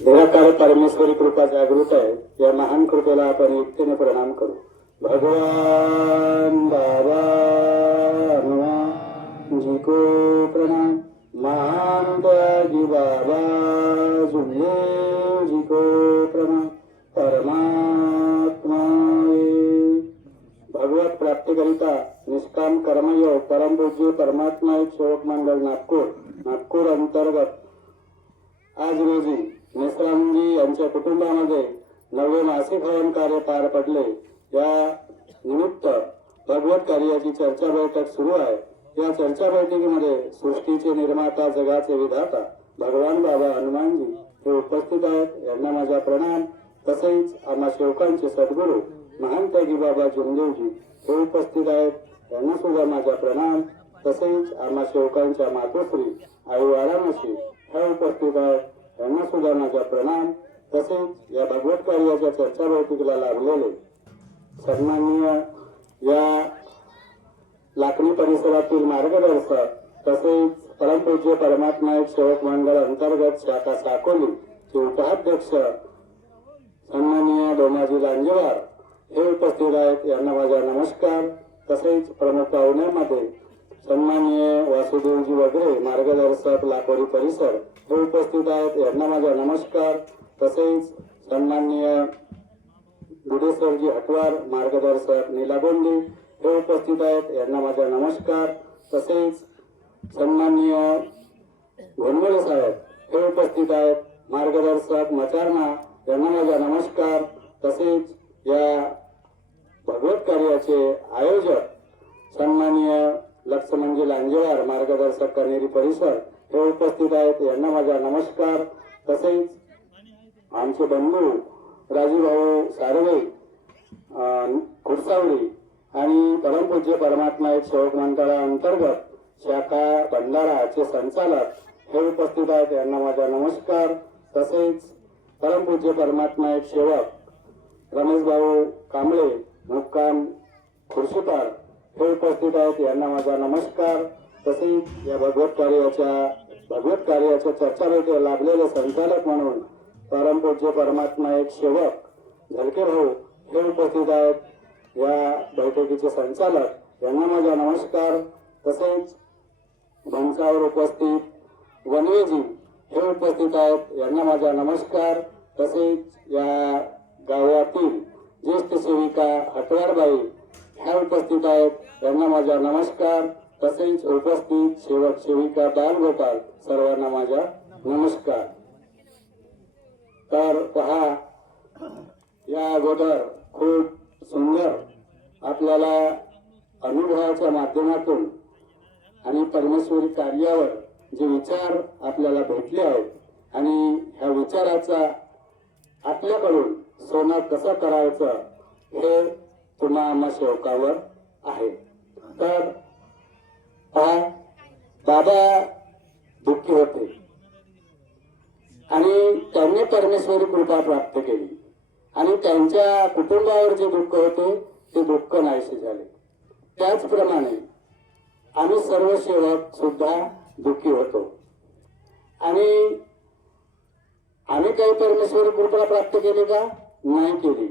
निराकार परमेश्वरी कृपा जागृत आहे। या महान कृपेला आपण युक्तीने प्रणाम करू। भगवान बाबा हनुमान जी को प्रणाम। महान त्यागी बाबा जुमले जी को प्रणाम। परमात्मा भगवत प्राप्तिकरिता निष्काम कर्मयोग परम पूज्य परमात्मा एक सेवक मंडळ नागपूर अंतर्गत आज रोजी मिश्रामजी यांच्या कुटुंबामध्ये 9वे मासिक हवन कार्य पार पडले। या निमित्त भगवत कार्याची चर्चा बैठक सुरू आहे। या चर्चा बैठकीमध्ये सृष्टीचे निर्माता जगाचे विधाता भगवान बाबा हनुमानजी हे उपस्थित आहेत। यांना माझा प्रणाम। तसेच आम्हा सेवकांचे सद्गुरू महान त्यागी बाबा जुमदेवजी हे उपस्थित आहेत। यांना सुद्धा माझा प्रणाम। तसेच आम्हा सेवकांच्या मातोश्री आई वाराणसी ह्या उपस्थित आहेत। यांना सुद्धा माझा प्रणाम। तसेच या भगवत कार्याच्या चर्चा बैठकीला लाभलेले सन्माननीय या लाखणी परिसरातील मार्गदर्शक तसेच परमपूज्य परमात्मा एक सेवक मंडळ अंतर्गत शाखा साकोली चे उपाध्यक्ष सन्माननीय डोमाजी लांजेवार हे उपस्थित आहेत। यांना माझा नमस्कार। तसेच प्रमुख पाहुण्यांमध्ये सन्माननीय वासुदेवजी वगैरे मार्गदर्शक लाकोरी परिसर हे उपस्थित आहेत। यांना माझा नमस्कार। तसेच सन्माननीय गुडेश्वरजी हटवार मार्गदर्शक नीलागोंडी हे उपस्थित आहेत। यांना माझा नमस्कार। तसेच सन्माननीय घोणवळे साहेब हे उपस्थित आहेत। मार्गदर्शक मचारणा यांना माझा नमस्कार। तसेच या भगवत कार्याचे आयोजक सन्माननीय लक्ष्मणजी लांजेवार मार्गदर्शक कनेरी परिसर हे उपस्थित आहेत। यांना माझा नमस्कार। तसेच आमचे बंधू राजूभाऊ सार्वे खुडसावडी आणि परमपूज्य परमात्मा एक सेवक मंडळाअंतर्गत शाखा भंडाराचे संचालक हे उपस्थित आहेत। यांना माझा नमस्कार। तसेच परमपूज्य परमात्मा एक सेवक रमेश भाऊ कांबळे मुक्काम खुर्शीपार हे उपस्थित आहेत। यांना माझा नमस्कार। तसेच या भगवत कार्याच्या चर्चा बैठकीला लाभलेले संचालक म्हणून परमपूज्य परमात्मा एक सेवक झलके भाऊ हे उपस्थित आहेत। या बैठकीचे संचालक यांना माझा नमस्कार। तसेच मंचावर उपस्थित वनवेजी हे उपस्थित आहेत। यांना माझा नमस्कार। तसेच या गावातील ज्येष्ठ सेविका हटवारबाई ह्या उपस्थित आहेत। यांना माझा नमस्कार। तसेच उपस्थित सेवक सेविका बालगोपाल सर्वांना माझा नमस्कार। तर पहा या अगोदर खूप सुंदर आपल्याला अनुभवाच्या माध्यमातून आणि परमेश्वरी कार्यावर जे विचार आपल्याला भेटले आहेत आणि ह्या विचाराचा आपल्याकडून सोनं कसं करायचं हे पुन्हा आम्हा सेवकावर आहे। तर बाबा दुःखी होते आणि त्यांनी परमेश्वरी कृपा प्राप्त केली आणि त्यांच्या कुटुंबावर जे दुःख होते ते दुःख नाहीसे झाले। त्याचप्रमाणे आम्ही सर्व सेवक सुद्धा दुःखी होतो आणि आम्ही काही परमेश्वरी कृपा प्राप्त केली का? नाही केली।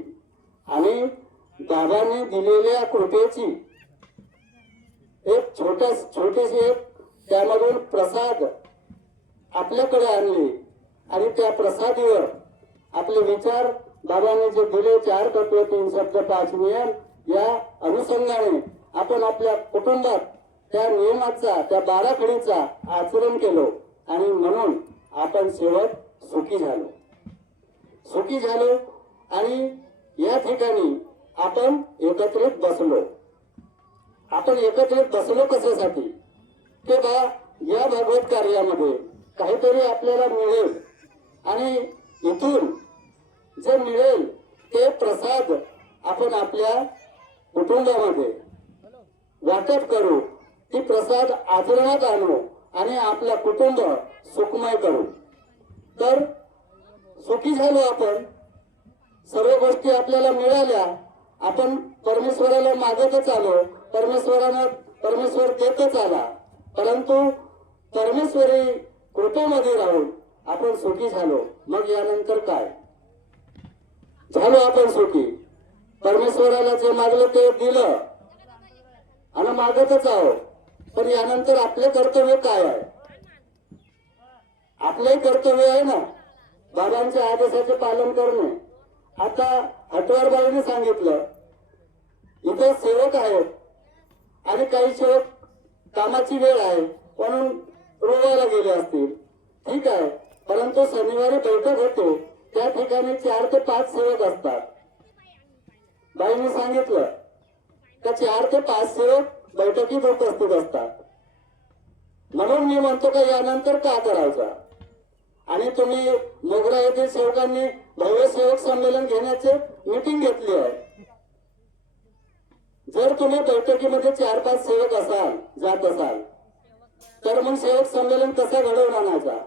आणि बाबांनी दिलेल्या कृपेची एक छोटीशी एक त्यामधून प्रसाद आपल्याकडे आणले आणि त्या प्रसादीवर आपले विचार बाबांनी जे दिले 4 तत्व 3 शब्द 5 नियम या अनुषंगाने आपण आपल्या कुटुंबात त्या नियमाचा त्या बाराखडीचा आचरण केलो आणि म्हणून आपण सेवक सुखी झालो आणि या ठिकाणी आपण एकत्रित बसलो कशासाठी की बा या भगवत कार्यामध्ये काहीतरी आपल्याला मिळेल आणि इथून जे मिळेल ते प्रसाद आपण आपल्या कुटुंबामध्ये वाटप करू, ती प्रसाद आचरणात आणू आणि आपला कुटुंब सुखमय करू। तर सुखी झालो आपण, सर्व गोष्टी आपल्याला मिळाल्या, आपण परमेश्वराला मागतच आलो, परमेश्वर देतच आला, परंतु परमेश्वरी कृपेमध्ये राहून आपण सुखी झालो, मग यानंतर काय? झालो आपण सुखी, परमेश्वराला जे मागलं ते दिलं आणि मागतच आहो, पण यानंतर आपले कर्तव्य काय आहे? आपले कर्तव्य आहे ना बाबांच्या आदेशाचे पालन करणे. आता हटवारबाईंनी सांगितलं, इथे सेवक आहेत आणि काही सेवक कामाची वेळ आहे म्हणून रोवायला गेले असतील, ठीक आहे, परंतु शनिवारी बैठक होते त्या ठिकाणी 4 ते 5 सेवक असतात. बाईंनी सांगितलं का 4 ते 5 सेवक बैठकीत उपस्थित असतात. म्हणून मी म्हणतो का यानंतर का करायचा? आणि तुम्ही मोगरा येथील सेवकांनी भव्य सेवक संमेलन घेण्याचे मीटिंग घेतली आहे. जर तुम्ही बैठकीमध्ये 4-5 सेवक असाल, जात असाल, तर मग सेवक संमेलन कसा घडवून आणायचा?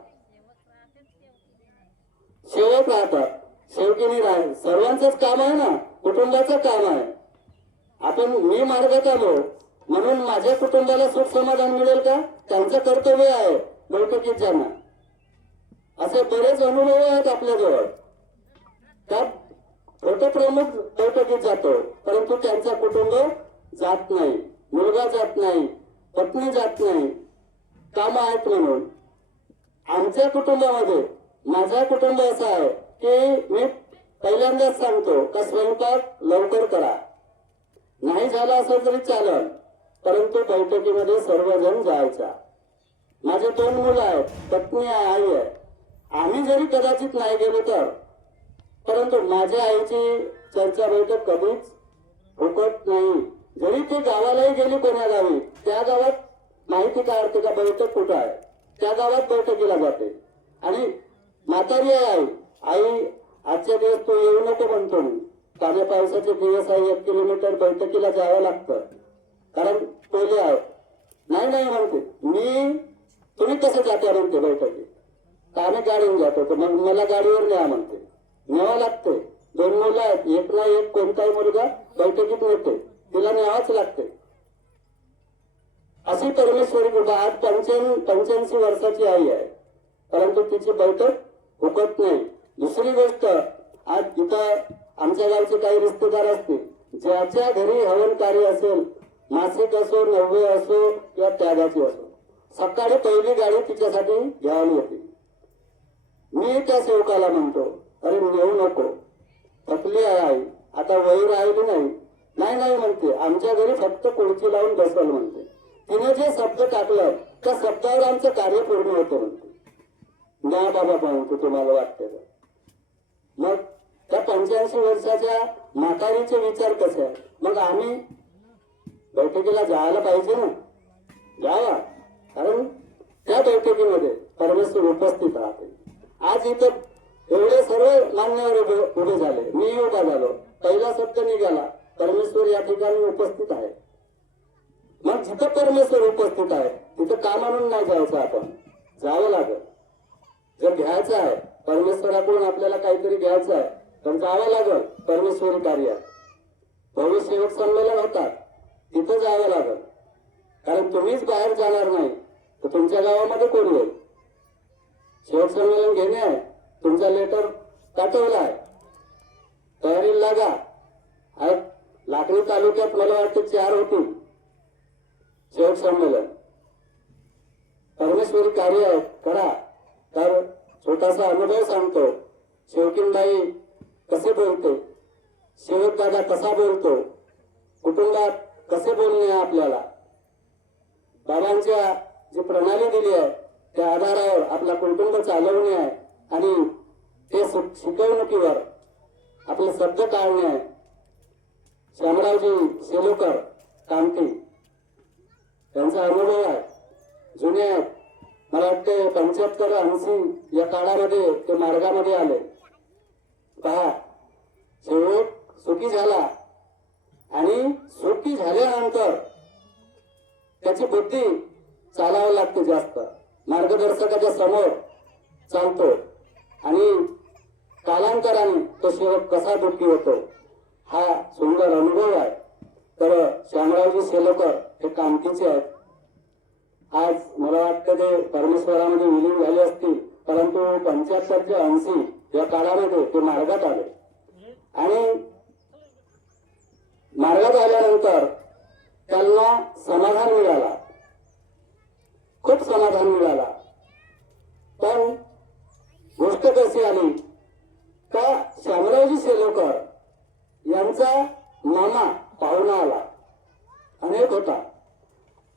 सेवक राहतात, सेवकीने राहील, सर्वांचंच काम आहे ना, कुटुंबाचं काम आहे. आपण मी मार्गात आलो म्हणून माझ्या कुटुंबाला सुख समाधान मिळेल का? त्यांचं कर्तव्य आहे बैठकीत जाणं. असे बरेच अनुभव आहेत आपल्याजवळ. त्यात छोटे प्रमुख बैठकीत जातो, परंतु त्यांचा कुटुंब जात नाही, मुलगा जात नाही, पत्नी जात नाही, काम आहेत म्हणून. आमच्या कुटुंबामध्ये माझा कुटुंब असं आहे की मी पहिल्यांदाच सांगतो का स्वयंपाक लवकर करा, नाही झाला असेल तरी चालेल, परंतु बैठकीमध्ये सर्वजण जायचा. माझे 2 मुलं आहेत, पत्नी आहे, आई आहे. आम्ही जरी कदाचित नाही गेलो तर, परंतु माझ्या आईची चर्चा बैठक कधीच फुकट नाही. जरी ती गावालाही गेली कोण्या गावी, त्या गावात माहिती काढते का बैठक कुठं आहे, त्या गावात बैठकीला जाते. आणि म्हातारी आहे आई, आई आजच्या दिवस तू येऊ नको म्हणतो मी, पाण्या पावसाचे दिवस आहे, 1 किलोमीटर बैठकीला जावं लागतं कारण टोले आहे. नाही नाही म्हणते मी, तुम्ही कसं जाते म्हणते बैठकीत? तर आम्ही गाडीने जातो, तर मग मला गाडीवर न्या म्हणते, न्यावं लागते. 2 मुलं आहेत, एक ना एक कोणताही मुलगा बैठकीत नेते, तिला न्यावाच लागते. अशी परमेश्वरी कृपा. आज 85 वर्षाची आई आहे, परंतु तिची बैठक फुकट नाही. दुसरी गोष्ट, आज इथं आमच्या गावचे काही रिश्तेदार असतील, ज्याच्या घरी हवन कार्य असेल, मासिक असो, नववे असो किंवा त्यागाची असो, सकाळी पहिली गाडी तिच्यासाठी घ्यावी होती. मी त्या सेवकाला म्हणतो, अरे नेऊ नको, थकली आहे आई, आता वय राहिली नाही. नाही नाही म्हणते, आमच्या घरी फक्त खुर्ची लावून बसल म्हणते. तिने जे शब्द टाकलं त्या शब्दावर आमचं कार्य पूर्ण होतं म्हणते. न्या बाबा म्हणतो, तुम्हाला वाटते का? मग त्या 85 वर्षाच्या म्हातारीचे विचार कसे आहे? मग आम्ही बैठकीला जायला पाहिजे ना, जावा, कारण त्या बैठकीमध्ये परमेश्वर उपस्थित राहते. आज इथं एवढे सर्व मान्यवर उभे झाले, मी उभा झालो, पहिला शब्द निघाला, परमेश्वर या ठिकाणी उपस्थित आहे. मग जिथं परमेश्वर उपस्थित आहे तिथं का म्हणून नाही जायचं? आपण जावं लागेल. जर घ्यायचं आहे परमेश्वराकडून, आपल्याला काहीतरी घ्यायचं आहे, तर जावं लागेल परमेश्वरी कार्यात. भव्य सेवक संमेलन होतात, तिथं जावं लागेल. कारण तुम्हीच बाहेर जाणार नाही तर तुमच्या गावामध्ये कोण येईल? सेवक संमेलन घेणे आहे, तुमचा लेटर पाठवला आहे, तयारीला लागा. लाकडी तालुक्यात मला वाटतं 4 होतील सेवक संमेलन. परमेश्वरी कार्य आहे, करा. तर छोटासा अनुभव सांगतो. सेवकीनबाई कसे बोलते, सेवक दादा कसा बोलतो, कुटुंबात कसे बोलणे आहे आपल्याला, बाबांच्या जी प्रणाली दिली आहे त्या आधारावर आपला कुटुंब चालवणे आहे आणि ते शिकवणुकीवर आपले शब्द टाळणे आहे. श्यामरावजी सेलोकर कामठी त्यांचा अनुभव आहे, जुने आहेत. मला वाटते 75-80 या काळामध्ये ते मार्गामध्ये आले. पहा, सेवक सुखी झाला आणि सुखी झाल्यानंतर त्याची बुद्धी चालावं लागते, जास्त मार्गदर्शकाच्या समोर चालतो आणि कालांतराने तो सेवक कसा दुःखी होतो, हा सुंदर अनुभव आहे. तर श्यामरावजी सेलोकर हे कामठीचे आहेत. आज मला वाटतं ते परमेश्वरामध्ये विलीन झाले असतील, परंतु 75 चे 80 या काळामध्ये ते मार्गात आले आणि मार्गात आल्यानंतर त्यांना समाधान मिळाला, खूप समाधान मिळाला. पण गोष्ट कशी आली का शामरावजी सेलोकर यांचा मामा पाहुणा आला, अनेक होता.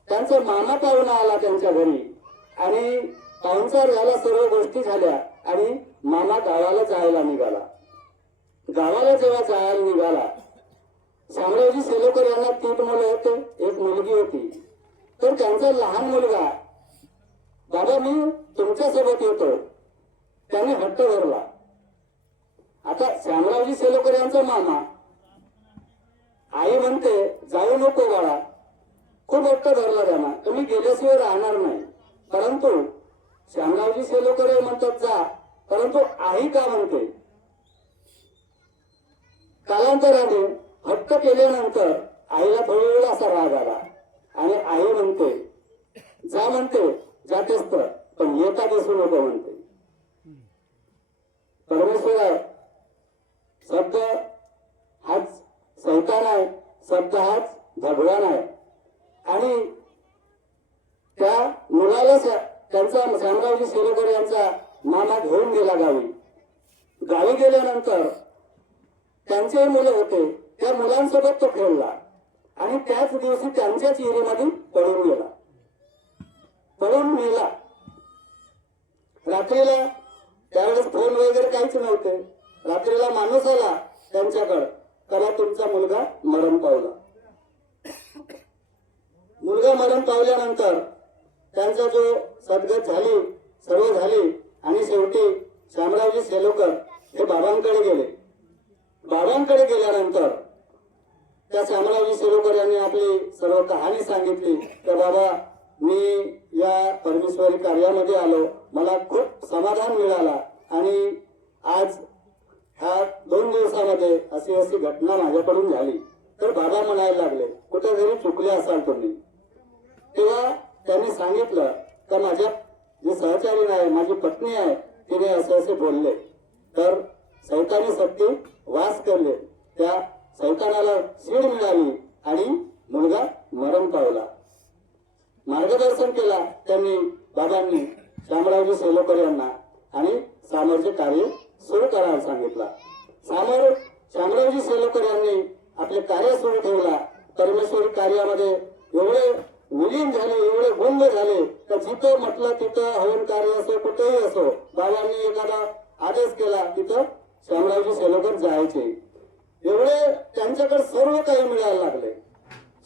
त्यांचा मामा पाहुणा आला त्यांच्या घरी आणि पाहुणचार झाला, सर्व गोष्टी झाल्या आणि मामा गावाला जायला निघाला. गावाला जेव्हा जायला निघाला, शामरावजी सेलोकर यांना 3 मुलं होते, 1 मुलगी होती. तर त्यांचा लहान मुलगा, बाबा मी तुमच्या सोबत येतो, त्याने हट्ट धरला. आता शामरावजी सेलोकर यांचा मामा, आई म्हणते जाऊ नको बाळा, खूप हट्ट धरला त्यांना, तुम्ही गेल्याशिवाय राहणार नाही. परंतु शामरावजी सेलोकर म्हणतात जा, परंतु आई का म्हणते. कालांतराने हट्ट केल्यानंतर आईला थोडा असा राग आला आणि आई म्हणते जा, म्हणते जातेस तर, पण येता दिसू नको म्हणते. परमेश्वर शब्द हाच सैतान आहे, शब्द हाच भगवान आहे. आणि त्या मुलाला त्यांचा शामरावजी सेलोकर यांचा मामा घेऊन गेला गावी. गावी गेल्यानंतर त्यांचे मुलं होते, त्या मुलांसोबत तो खेळला आणि त्याच दिवशी त्यांच्याच विहिरीमध्ये पडून गेला, पडून मेला. रात्रीला त्यावेळेस फोन वगैरे काहीच नव्हते. रात्रीला माणूस आला त्यांच्याकडे, त्याला तुमचा मुलगा मरण पावला. मुलगा मरण पावल्यानंतर त्यांचा जो सद्गत झाली, सर्व झाली आणि शेवटी शामरावजी सेलोकर हे बाबांकडे गेले. बाबांकडे गेल्यानंतर त्या शामरावजी सेलोकर यांनी आपली सर्व कहाणी सांगितली. तर बाबा मी या परमेश्वरी कार्यामध्ये आलो, मला खूप समाधान मिळाला आणि आज ह्या 2 दिवसामध्ये अशी अशी घटना माझ्याकडून झाली. तर बाबा म्हणायला लागले कुठेतरी चुकले असाल तुम्ही. तेव्हा त्यांनी सांगितलं का माझ्या जे सहचारी आहे, माझी पत्नी आहे, तिने असे असे बोलले. तर सैतानी शक्ती वास करले, त्या सैतानाला सीड मिळाली आणि मुलगा मरण पावला. मार्गदर्शन केला त्यांनी बाबांनी शामरावजी सेलोकर यांना आणि सामरचे कार्य सुरू करायला सांगितला. शामरावजी सेलोकर यांनी आपले कार्य सुरू ठेवला. परमेश्वरी कार्यामध्ये एवढे विलीन झाले, एवढे गुंग झाले तर जिथं म्हटलं तिथं हवन कार्य असो, कुठेही असो, बाबांनी एखादा आदेश केला तिथं शामरावजी सेलोकर जायचे. एवढे त्यांच्याकडे सर्व काही मिळायला लागले.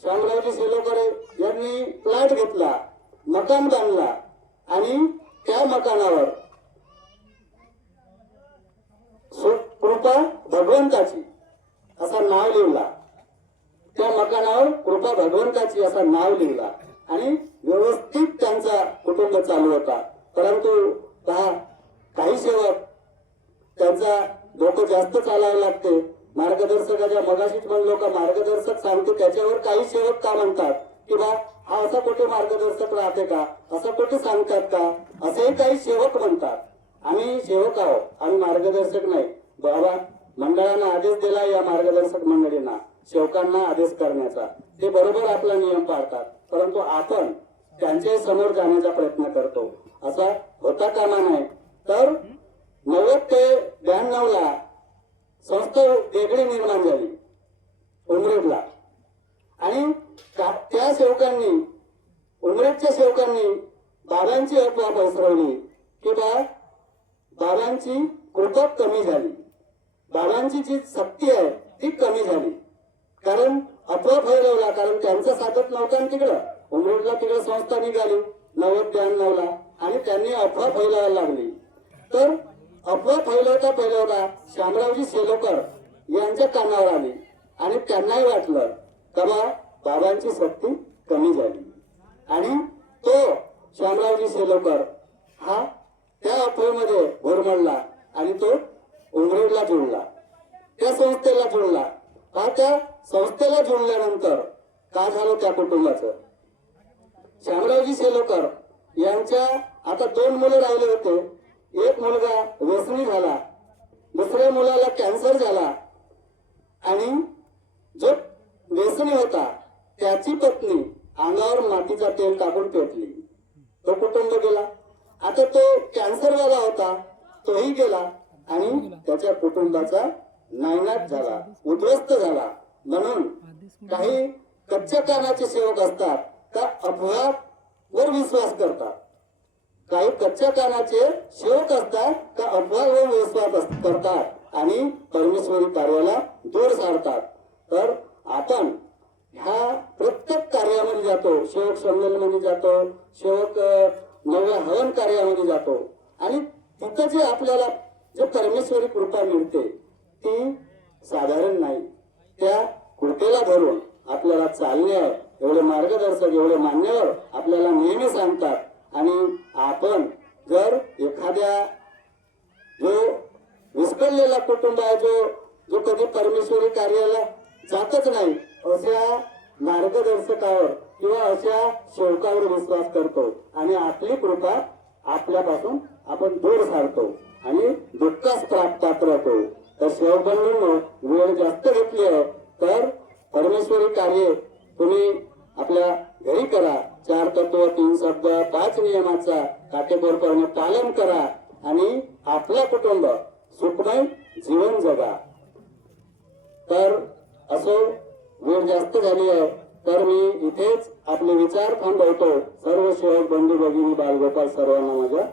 शामरावजी सेलोकर यांनी प्लॉट घेतला, मकान बांधला आणि त्या मकानावर कृपा भगवंताची असं नाव लिहिला. त्या मकानावर कृपा भगवंताची असं नाव लिहिला आणि व्यवस्थित त्यांचा कुटुंब चालू होता. परंतु पहा काही सेवक त्यांचा डोकं जास्त चालावं लागते. मार्गदर्शकाच्या मगाशीच म्हणलो का मार्गदर्शक सांगतो त्याच्यावर काही सेवक का म्हणतात की बा हा असा कुठे मार्गदर्शक राहते का, असं कुठे सांगतात का, असेही काही सेवक म्हणतात. आम्ही सेवक आहोत, आम्ही मार्गदर्शक नाही. बाबा मंडळांना आदेश दिला या मार्गदर्शक मंडळींना सेवकांना आदेश करण्याचा, ते बरोबर आपला नियम पाळतात. परंतु आपण त्यांच्या समोर जाण्याचा प्रयत्न करतो, असा होता कामा नये. तर 90 ते 92 संस्था वेगळी निर्माण झाली उमरेडला आणि त्या सेवकांनी, उमरेडच्या सेवकांनी बाबांची अफवा पसरवली की बाबांची कृपा कमी झाली, बाबांची जी शक्ती आहे ती कमी झाली. कारण अफवा फैलवला, कारण त्यांचं साधत नव्हतं तिकडं उमरेडला, तिकडे संस्था निघाली 90-92 आणि त्यांनी अफवा फैलावायला लागली. तर अफवा फैलवता शामरावजी सेलोकर यांच्या कानावर आली आणि त्यांनाही वाटलं का बाबांची शक्ती कमी झाली आणि तो शामरावजी सेलोकर हा त्या अफवेमध्ये घोरमडला आणि तो उमरेडला जोडला, त्या संस्थेला जोडला. त्या संस्थेला जोडल्यानंतर काय झालं त्या कुटुंबाचं, शामरावजी सेलोकर यांच्या आता 2 मुलं राहिले होते. एक मुलगा व्यसनी झाला, दुसऱ्या मुलाला कॅन्सर झाला आणि जो व्यसनी होता त्याची पत्नी अंगावर मातीचा तेल टाकून पेटली. तो कुटुंब गेला. आता तो कॅन्सरवाला होता, तोही गेला आणि त्याच्या कुटुंबाचा नायनाट झाला, उद्ध्वस्त झाला. म्हणून काही कच्च्या कानाचे सेवक असतात त्या अफवावर विश्वास करतात. काही कच्च्या कानाचे सेवक असतात त्या अफवावर विश्वास करतात आणि परमेश्वरी कार्याला दूर सारतात. तर आपण ह्या प्रत्येक कार्यामध्ये जातो, सेवक संमेलनामध्ये जातो, सेवक नव्या हवन कार्यामध्ये जातो आणि तिथं जे आपल्याला जे परमेश्वरी कृपा मिळते ती साधारण नाही. त्या कृपेला धरून आपल्याला चालणे एवढे मार्गदर्शक, एवढे मान्यवर आपल्याला नेहमी सांगतात आणि आपण जर एखाद्या जो विस्कळलेला कुटुंब आहे, जो कधी परमेश्वरी कार्याला जातच नाही, अशा मार्गदर्शकावर किंवा अशा सेवकावर विश्वास करतो आणि आपली कृपा आपल्यापासून आपण दूर सारतो आणि दुःखास पात्र होतो. तर सेवक बंधूंनो, वेळ जास्त घेतली आहे तर परमेश्वरी कार्य तुम्ही आपल्या घरी करा. 4 तत्व, 3 शब्द, 5 नियमाचा काटेकोरपणे पालन करा आणि आपला कुटुंब सुखमय जीवन जगा. तर असो, वेळ जास्त झाली आहे तर मी इथेच आपले विचार थांबवतो. सर्व सेवक बंधू भगिनी बालगोपाल सर्वांना माझ्या